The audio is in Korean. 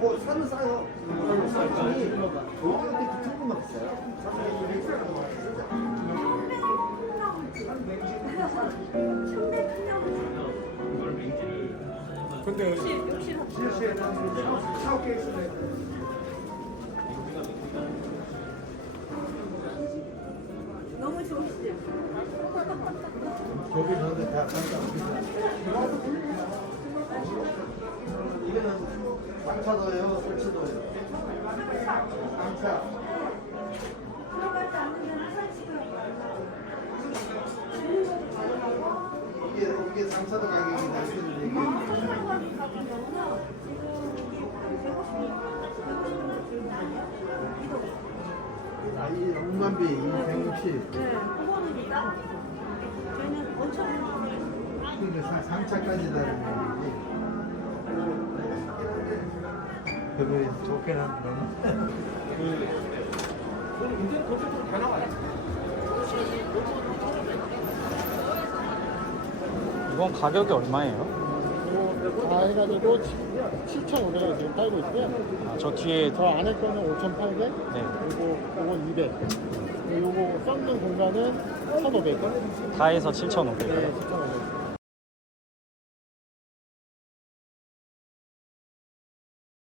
뭐 산은 싸요. 산이 저기 붙은 것만 있어요. 근데 너무 좋으시죠? 저기 저기 다 산다. 이거는 상차도예요, 설치도예요. 상차. 들어가지 않으면 설치가 이게 상차도 가격이 나시는 얘기. 아, 이 홍만비 260. 네, 그거는 있다. 저희는 5,000원. 그러니까 상차까지 다른 얘기지. 그거 좋긴 한데. 이건 가격이 얼마예요? 이거 다 해가지고 7,500원 지금 팔고 있고요. 아, 저 뒤에 저 안에 거는 5,800. 네, 요건 200. 요거 썩는 공간은 1,500원. 다 해서 7,500원. 네, 7,500원.